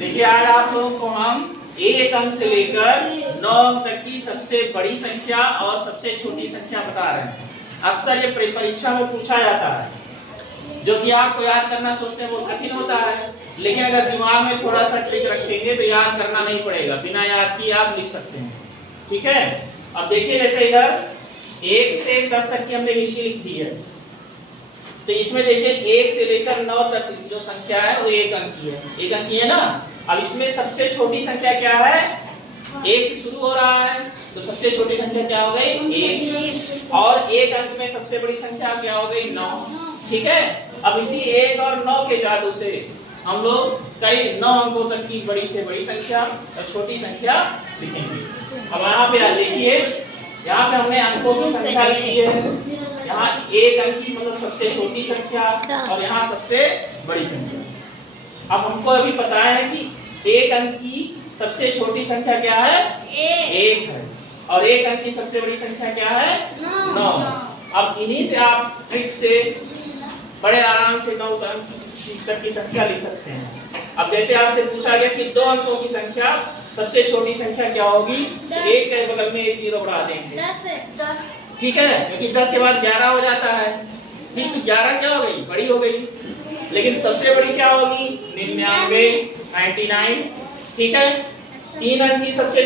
देखिए आज आप लोगों को हम 1 अंक से लेकर 9 अंक तक की सबसे बड़ी संख्या और सबसे छोटी संख्या बता रहे हैं। अक्सर ये परीक्षा में पूछा जाता है, जो कि आपको याद करना सोचते हैं बहुत कठिन होता है, लेकिन अगर दिमाग में थोड़ा सा ट्रिक रखेंगे तो याद करना नहीं पड़ेगा, बिना याद किए आप लिख सकते हैं। ठीक है, अब देखिए जैसे इधर 1 से 10 तक की हमने गिनती लिख दी है, तो इसमें देखिए 1 से लेकर 9 तक जो संख्या है वो 1 अंक की है। 1 अंक की है ना। अब इसमें सबसे छोटी संख्या क्या है? 1 से शुरू हो रहा है, तो सबसे छोटी संख्या क्या हो गई? 1। और 1 अंक में सबसे बड़ी संख्या क्या हो गई? 9। ठीक है, अब इसी 1 और 9 के जादू से हम लोग कई 9 अंकों तक की बड़ी से बड़ी संख्या और छोटी संख्या लिखेंगे। अब यहाँ पे देखिए, यहाँ पे हमने अंकों की संख्या लिखी है। यहाँ 1 अंक की मतलब सबसे छोटी संख्या और यहाँ सबसे बड़ी संख्या। अब हमको अभी पता है कि 1 अंक की सबसे छोटी संख्या क्या है? 1 है। और 1 अंक की सबसे बड़ी संख्या क्या है? 9। अब इन्हीं से आप ट्रिक से बड़े आराम से 9 अंक तक की संख्या लिख सकते हैं। अब जैसे आपसे पूछा गया कि 2 अंकों की संख्या सबसे छोटी संख्या क्या होगी? 1 के बगल में 1 जीरो बढ़ा देंगे। 10। ठीक है, क्योंकि 10 के बाद 11 हो जाता है। ठीक, तो 11 क्या हो गई? बड़ी हो गई। लेकिन सबसे बड़ी क्या होगी? 99। ठीक है, 3 अंक की सबसे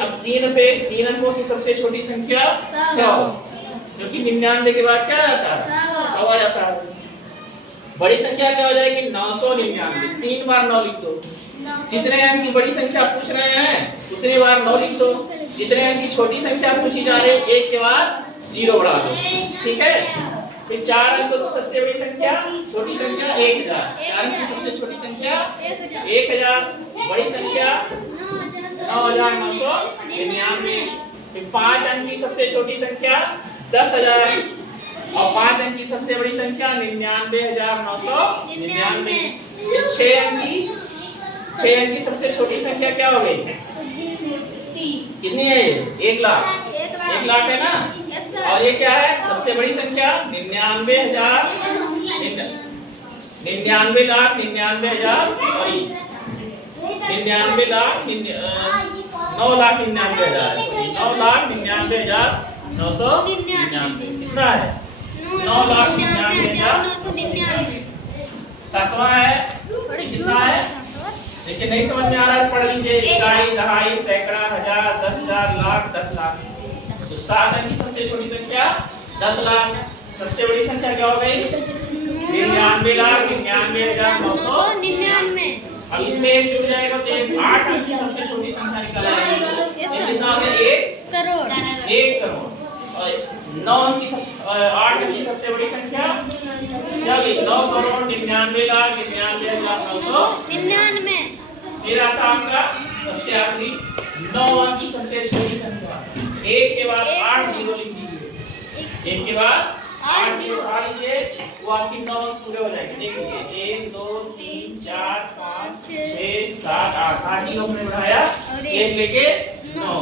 अब 3 अंकों की सबसे छोटी संख्या 100, क्योंकि 99 के बाद क्या आ जाता है? 100 आ जाता है। बड़ी संख्या क्या हो जाएगी? 999। 3 बार 9 लिख दो। जितने अंक की बड़ी संख्या पूछ रहे हैं उतने बार 9 लिख दो। जितने अंक की छोटी संख्या पूछी जा रही है 1 के बाद 0 बढ़ा दो। ठीक है, फिर 4 अंकों की सबसे बड़ी संख्या, छोटी संख्या 1000। 4 अंक की सबसे छोटी संख्या 1000, बड़ी संख्या 9999। फिर 5 अंक की सबसे छोटी संख्या 10000 और 5 अंक की सबसे बड़ी संख्या 99999। 6 अंक की सबसे छोटी संख्या क्या हो गई? कितनी है ये? 1 लाख। 1 लाख है ना। और ये क्या है? सबसे बड़ी संख्या 99000, 99 लाख 99000 और 99 लाख 9,99,000, 9,99,999। कितना है? 9,99,999। 7वां है, कितना है? देखिए नहीं समझ में आ रहा है, पढ़ लीजिए। इकाई, दहाई, सैकड़ा, हजार, 10,000, लाख, 10 लाख। तो 7 अंक की सबसे छोटी संख्या 10 लाख। सबसे बड़ी संख्या क्या हो गई? 99,99,999। अब इसमें 1 जुड़ जाएगा तो 8 अंक की सबसे छोटी संख्या निकल आएगी। कितना हो गया? 1 करोड़। 1 करोड़। और 9 अंक की 8 अंक की सबसे बड़ी संख्या क्या होगी? 9,99,99,999। फिर आता आपका सबसे आखिरी 9 अंक की सबसे छोटी संख्या। 1 के बाद 8 जीरो लिख दीजिए। 1 के बाद 8 जीरो बढ़ा लीजिए, वो आपकी 9 अंक पूरे हो जाएंगे। देखिए 1 2 3 4 5 6 7 8 8 जीरो हमने बढ़ाया, 1 लेके 9।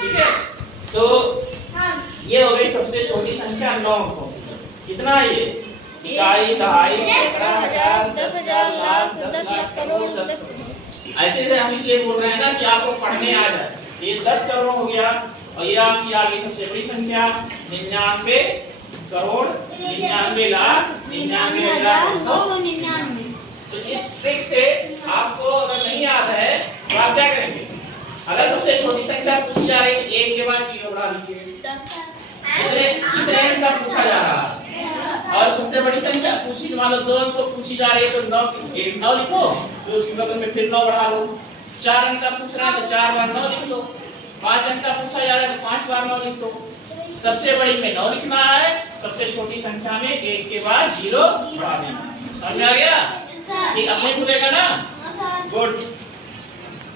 ठीक है, तो ये हो गई सबसे छोटी संख्या 9 अंकों। कितना है ये? इकाई, दहाई, सैकड़ा, हजार, 10,000, लाख, 10 लाख, करोड़, 10 करोड़। ऐसे से हम इसलिए बोल रहे हैं ना कि आपको पढ़ने आ जाए। ये 10 करोड़ हो गया और ये आपकी आ गई सबसे बड़ी संख्या 99 करोड़ 99 लाख 99,999। तो इस ट्रिक से आपको अगर नहीं याद है तो आप क्या करेंगे? अगर सबसे छोटी संख्या पूछी जा रही है 1 के बाद 0 बढ़ा लीजिए। जितने अंक का पूछा जा रहा है, और सबसे बड़ी संख्या पूछी, मान लो 2 अंक तो पूछी जा रही है तो 9 लिखो, तो उसके बगल में फिर 9 बढ़ा लो। 4 अंक का पूछ रहा है तो 4 बार 9 लिख लो। 5 अंक का पूछा जा रहा है तो 5 बार 9 लिख लो। सबसे बड़ी में 9 लिखना है, सबसे छोटी संख्या में 1 के बाद 0 बढ़ा देना। समझ में आ गया? ठीक, अब नहीं भूलेगा ना? गुड।